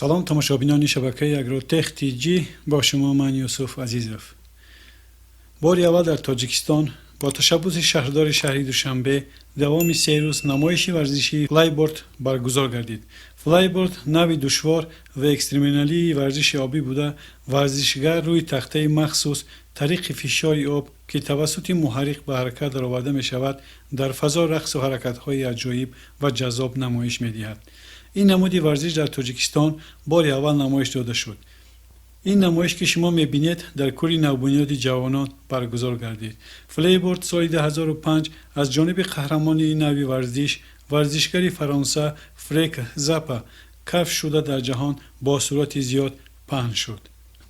سلام تماشابینان شبکه اگروتک تیجی، با شما من یوسف عزیزов. بار اول در تاجیکستان با تشبث شهردار شهری دوشنبه دوام 3 روز نمایش ورزشی فلایبورد برگزار گردید. فلایبورد نوعی دشوار و اکستریمالی ورزش آبی بوده، ورزشگر روی تخته مخصوص طریق فشار آب که توسط محرک به حرکت درآورده می شود در فضا رقص و حرکت‌های عجایب و جذاب نمایش می‌دهد. این نمود ورزش در تاجیکستان بار اول نمایش داده شد. این نمایش که شما می‌بینید در کوری نوبنیاد جوانان برگزار گردید. فلایبورد سال 2005 از جانب قهرمان این نوع ورزش، ورزشکاری فرانسه فریک زاپا کشف شده در جهان با سرعت زیاد پهن شد.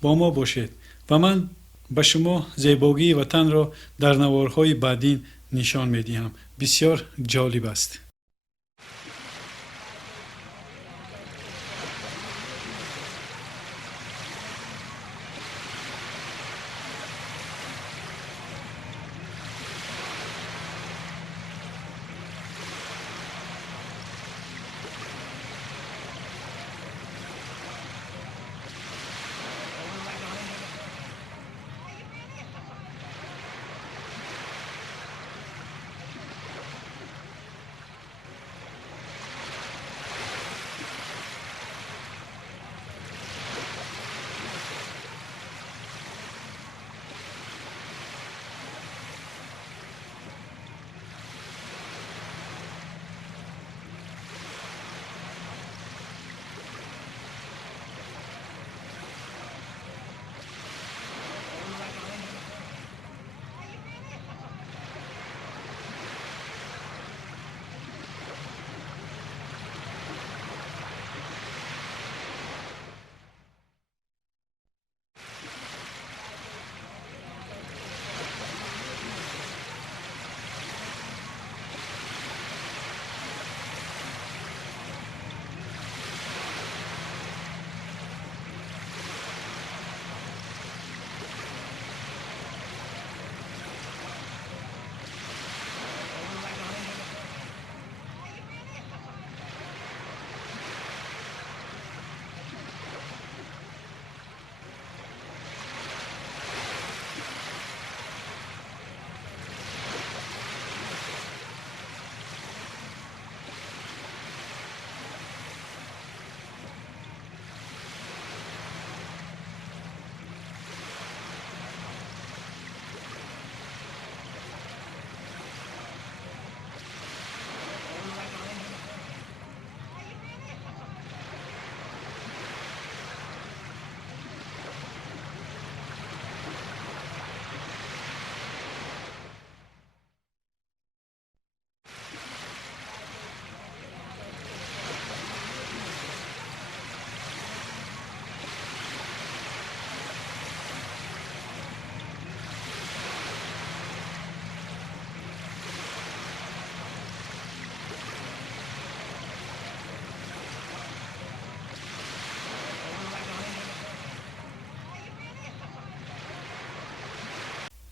با ما باشید و من به شما زیبایی وطن را در نوارهای بعدین نشان می‌دهم. بسیار جالب است.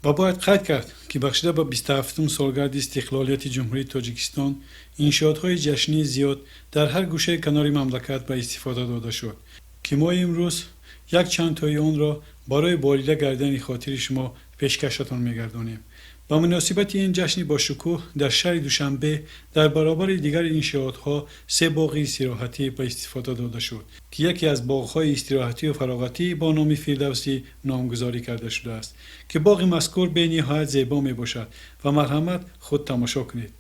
و باید قید کرد که بخشیده به 27م سالگرد استقلالیت جمهوری تاجیکستان انشاءات‌های جشنی زیاد در هر گوشه کنار مملکت به استفاده داده شد که ما امروز یک چند تای آن را برای باریده گردن خاطر شما پیشکشتان می‌گردانیم. با مناسبت این جشن با شکوه در شهر دوشنبه در برابر دیگر انشاءات‌ها 3 باغ استراحتی به استفاده داده شد که یکی از باغ‌های استراحتی و فراغتی با نام فردوسی نامگذاری کرده شده است که باغ مذکور به نهایت زیبا میباشد و مرحمت خود تماشا کنید.